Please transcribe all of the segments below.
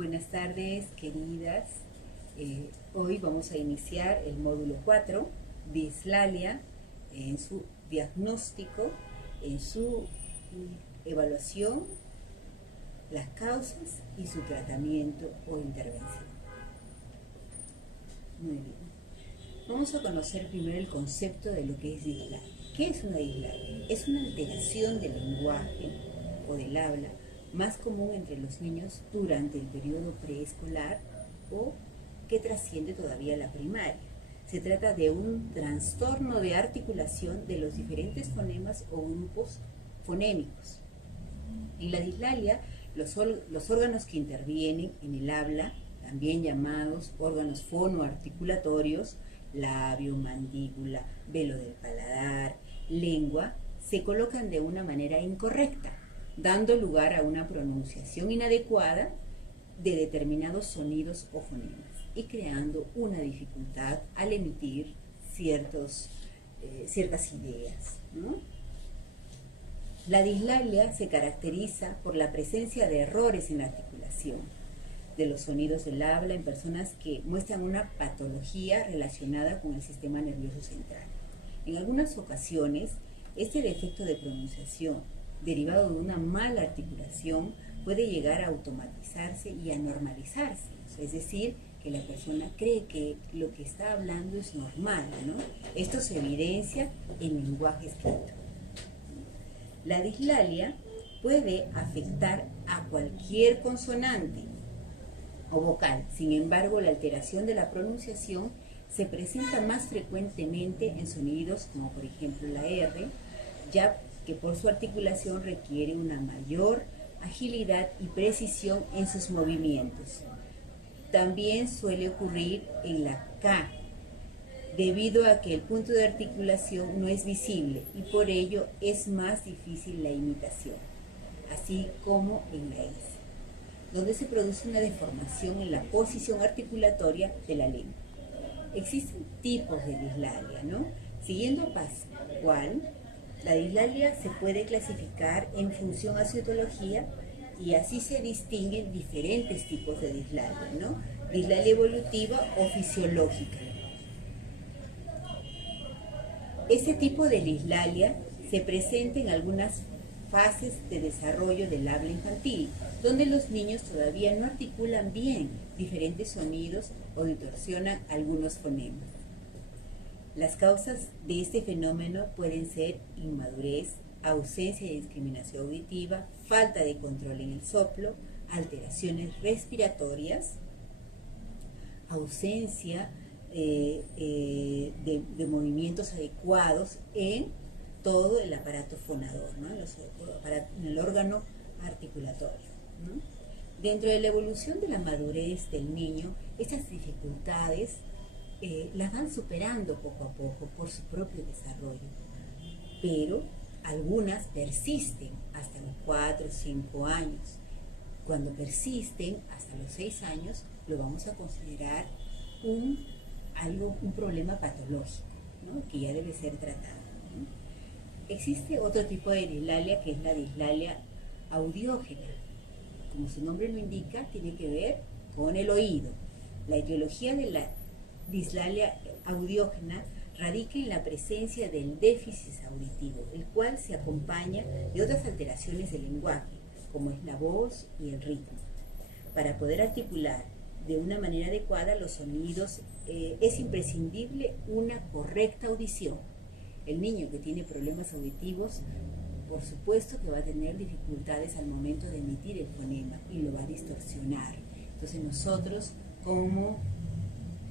Buenas tardes, queridas. Hoy vamos a iniciar el módulo 4, dislalia, en su diagnóstico, en su evaluación, las causas y su tratamiento o intervención. Muy bien. Vamos a conocer primero el concepto de lo que es dislalia. ¿Qué es una dislalia? Es una alteración del lenguaje o del habla más común entre los niños durante el periodo preescolar o que trasciende todavía a la primaria. Se trata de un trastorno de articulación de los diferentes fonemas o grupos fonémicos. En la dislalia, los órganos que intervienen en el habla, también llamados órganos fonoarticulatorios, labio, mandíbula, velo del paladar, lengua, se colocan de una manera incorrecta, dando lugar a una pronunciación inadecuada de determinados sonidos o fonemas y creando una dificultad al emitir ciertas ideas, ¿no? La dislalia se caracteriza por la presencia de errores en la articulación de los sonidos del habla en personas que muestran una patología relacionada con el sistema nervioso central. En algunas ocasiones, este defecto de pronunciación, derivado de una mala articulación, puede llegar a automatizarse y a normalizarse, es decir, que la persona cree que lo que está hablando es normal, ¿no? Esto se evidencia en lenguaje escrito. La dislalia puede afectar a cualquier consonante o vocal. Sin embargo, la alteración de la pronunciación se presenta más frecuentemente en sonidos como por ejemplo la R, ya que por su articulación requiere una mayor agilidad y precisión en sus movimientos. También suele ocurrir en la K, debido a que el punto de articulación no es visible y por ello es más difícil la imitación, así como en la S, donde se produce una deformación en la posición articulatoria de la lengua. Existen tipos de dislalia, ¿no? Siguiendo a Pascual, la dislalia se puede clasificar en función a su etiología y así se distinguen diferentes tipos de dislalia, ¿no? Dislalia evolutiva o fisiológica. Este tipo de dislalia se presenta en algunas fases de desarrollo del habla infantil, donde los niños todavía no articulan bien diferentes sonidos o distorsionan algunos fonemas. Las causas de este fenómeno pueden ser inmadurez, ausencia de discriminación auditiva, falta de control en el soplo, alteraciones respiratorias, ausencia de movimientos adecuados en todo el aparato fonador, ¿no? En el órgano articulatorio, ¿no? Dentro de la evolución de la madurez del niño, estas dificultades las van superando poco a poco por su propio desarrollo, pero algunas persisten hasta los 4 o 5 años. Cuando persisten hasta los 6 años, lo vamos a considerar un problema patológico, ¿no? Que ya debe ser tratado, ¿no? Existe otro tipo de dislalia que es la dislalia audiógena. Como su nombre lo indica, tiene que ver con el oído. La etiología de la dislalia audiógena radica en la presencia del déficit auditivo, el cual se acompaña de otras alteraciones del lenguaje, como es la voz y el ritmo. Para poder articular de una manera adecuada los sonidos, es imprescindible una correcta audición. El niño que tiene problemas auditivos, por supuesto que va a tener dificultades al momento de emitir el fonema y lo va a distorsionar. Entonces nosotros, como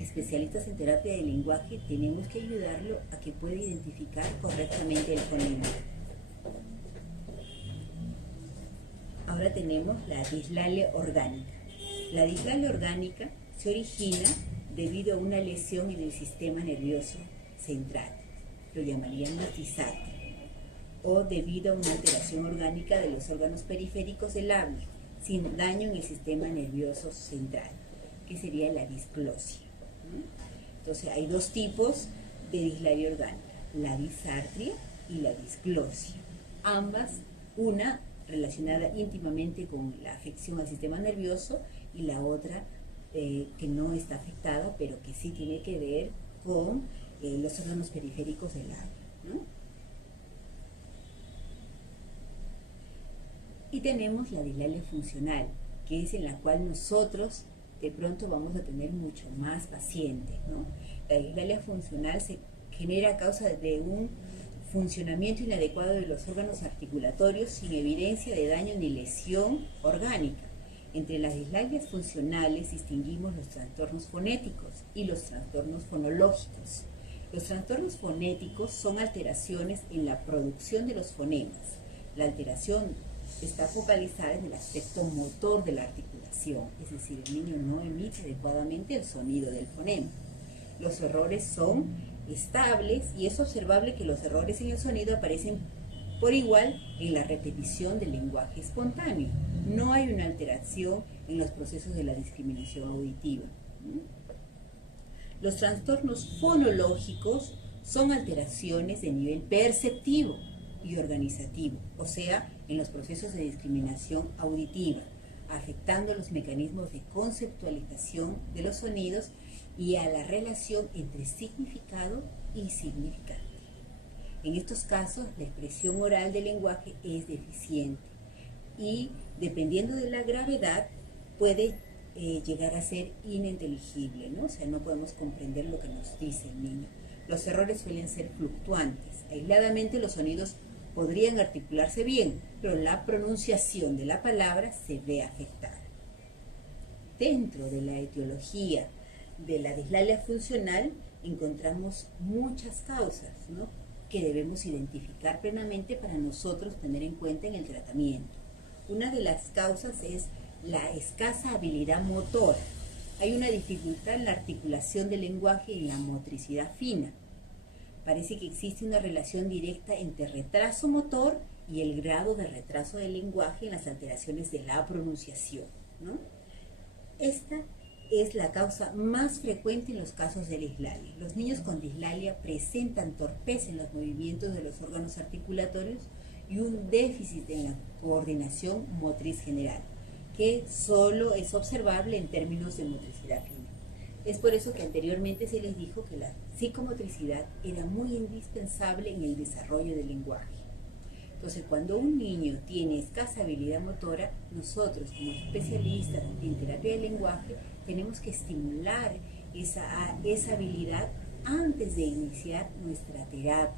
especialistas en terapia del lenguaje, tenemos que ayudarlo a que pueda identificar correctamente el fonema. Ahora tenemos la dislalia orgánica. La dislalia orgánica se origina debido a una lesión en el sistema nervioso central, lo llamaríamos disartria, o debido a una alteración orgánica de los órganos periféricos del habla, sin daño en el sistema nervioso central, que sería la disglosia. Entonces hay dos tipos de dislalia orgánica, la disartria y la disglosia, ambas una relacionada íntimamente con la afección al sistema nervioso y la otra que no está afectada, pero que sí tiene que ver con los órganos periféricos del habla, ¿no? Y tenemos la dislalia funcional, que es en la cual nosotros de pronto vamos a tener mucho más pacientes, ¿no? La dislalia funcional se genera a causa de un funcionamiento inadecuado de los órganos articulatorios sin evidencia de daño ni lesión orgánica. Entre las dislalias funcionales distinguimos los trastornos fonéticos y los trastornos fonológicos. Los trastornos fonéticos son alteraciones en la producción de los fonemas. La alteración está focalizada en el aspecto motor de la articulación, es decir, el niño no emite adecuadamente el sonido del fonema. Los errores son estables y es observable que los errores en el sonido aparecen por igual en la repetición del lenguaje espontáneo. No hay una alteración en los procesos de la discriminación auditiva. Los trastornos fonológicos son alteraciones de nivel perceptivo y organizativo, o sea, en los procesos de discriminación auditiva, afectando los mecanismos de conceptualización de los sonidos y a la relación entre significado y significante. En estos casos, la expresión oral del lenguaje es deficiente y, dependiendo de la gravedad, puede llegar a ser ininteligible, ¿no? O sea, no podemos comprender lo que nos dice el niño. Los errores suelen ser fluctuantes. Aisladamente, los sonidos podrían articularse bien, pero la pronunciación de la palabra se ve afectada. Dentro de la etiología de la dislalia funcional encontramos muchas causas, ¿no?, que debemos identificar plenamente para nosotros tener en cuenta en el tratamiento. Una de las causas es la escasa habilidad motora. Hay una dificultad en la articulación del lenguaje y en la motricidad fina. Parece que existe una relación directa entre retraso motor y el grado de retraso del lenguaje en las alteraciones de la pronunciación, ¿no? Esta es la causa más frecuente en los casos de dislalia. Los niños con dislalia presentan torpeza en los movimientos de los órganos articulatorios y un déficit en la coordinación motriz general, que solo es observable en términos de motricidad fina. Es por eso que anteriormente se les dijo que la psicomotricidad era muy indispensable en el desarrollo del lenguaje. Entonces, cuando un niño tiene escasa habilidad motora, nosotros como especialistas en terapia del lenguaje tenemos que estimular esa habilidad antes de iniciar nuestra terapia.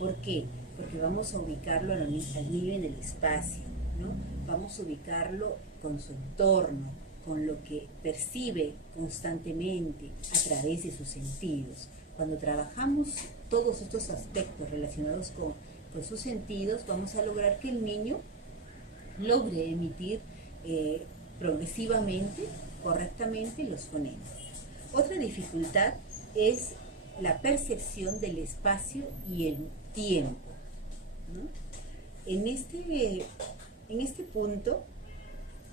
¿Por qué? Porque vamos a ubicarlo al niño en el espacio, ¿no? Vamos a ubicarlo con su entorno, con lo que percibe constantemente a través de sus sentidos. Cuando trabajamos todos estos aspectos relacionados con sus sentidos, vamos a lograr que el niño logre emitir progresivamente, correctamente los fonemas. Otra dificultad es la percepción del espacio y el tiempo, ¿no? En este punto,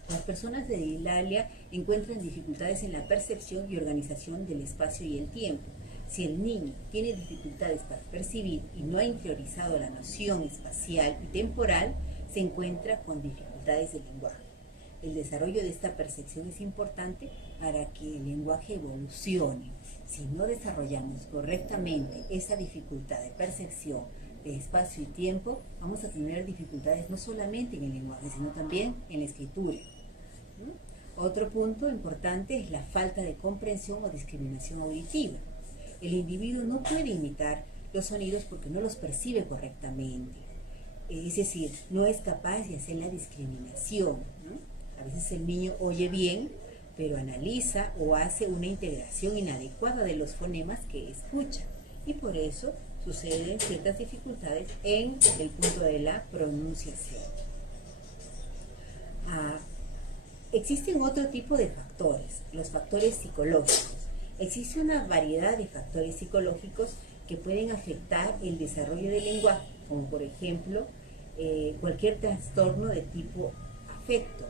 las personas de dislalia encuentran dificultades en la percepción y organización del espacio y el tiempo. Si el niño tiene dificultades para percibir y no ha interiorizado la noción espacial y temporal, se encuentra con dificultades del lenguaje. El desarrollo de esta percepción es importante para que el lenguaje evolucione. Si no desarrollamos correctamente esa dificultad de percepción de espacio y tiempo, vamos a tener dificultades no solamente en el lenguaje, sino también en la escritura, ¿no? Otro punto importante es la falta de comprensión o discriminación auditiva. El individuo no puede imitar los sonidos porque no los percibe correctamente. Es decir, no es capaz de hacer la discriminación, ¿no? A veces el niño oye bien, pero analiza o hace una integración inadecuada de los fonemas que escucha. Y por eso suceden ciertas dificultades en el punto de la pronunciación. Existen otro tipo de factores, los factores psicológicos. Existe una variedad de factores psicológicos que pueden afectar el desarrollo del lenguaje, como por ejemplo cualquier trastorno de tipo afecto,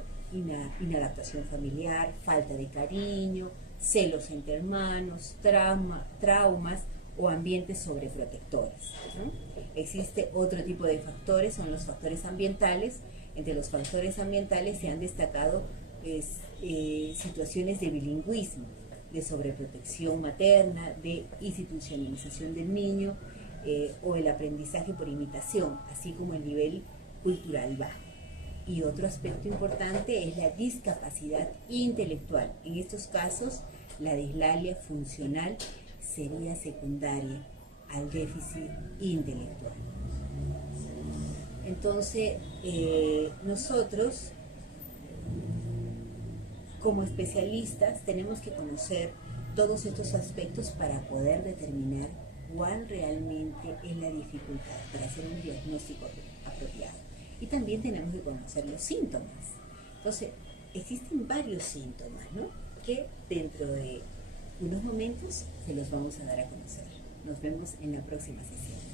inadaptación familiar, falta de cariño, celos entre hermanos, traumas o ambientes sobreprotectores, ¿no? Existe otro tipo de factores, son los factores ambientales. Entre los factores ambientales se han destacado situaciones de bilingüismo, de sobreprotección materna, de institucionalización del niño o el aprendizaje por imitación, así como el nivel cultural bajo. Y otro aspecto importante es la discapacidad intelectual. En estos casos, la dislalia funcional sería secundaria al déficit intelectual. Entonces, nosotros, como especialistas, tenemos que conocer todos estos aspectos para poder determinar cuál realmente es la dificultad para hacer un diagnóstico apropiado. Y también tenemos que conocer los síntomas. Entonces, existen varios síntomas, ¿no? Que dentro de unos momentos se los vamos a dar a conocer. Nos vemos en la próxima sesión.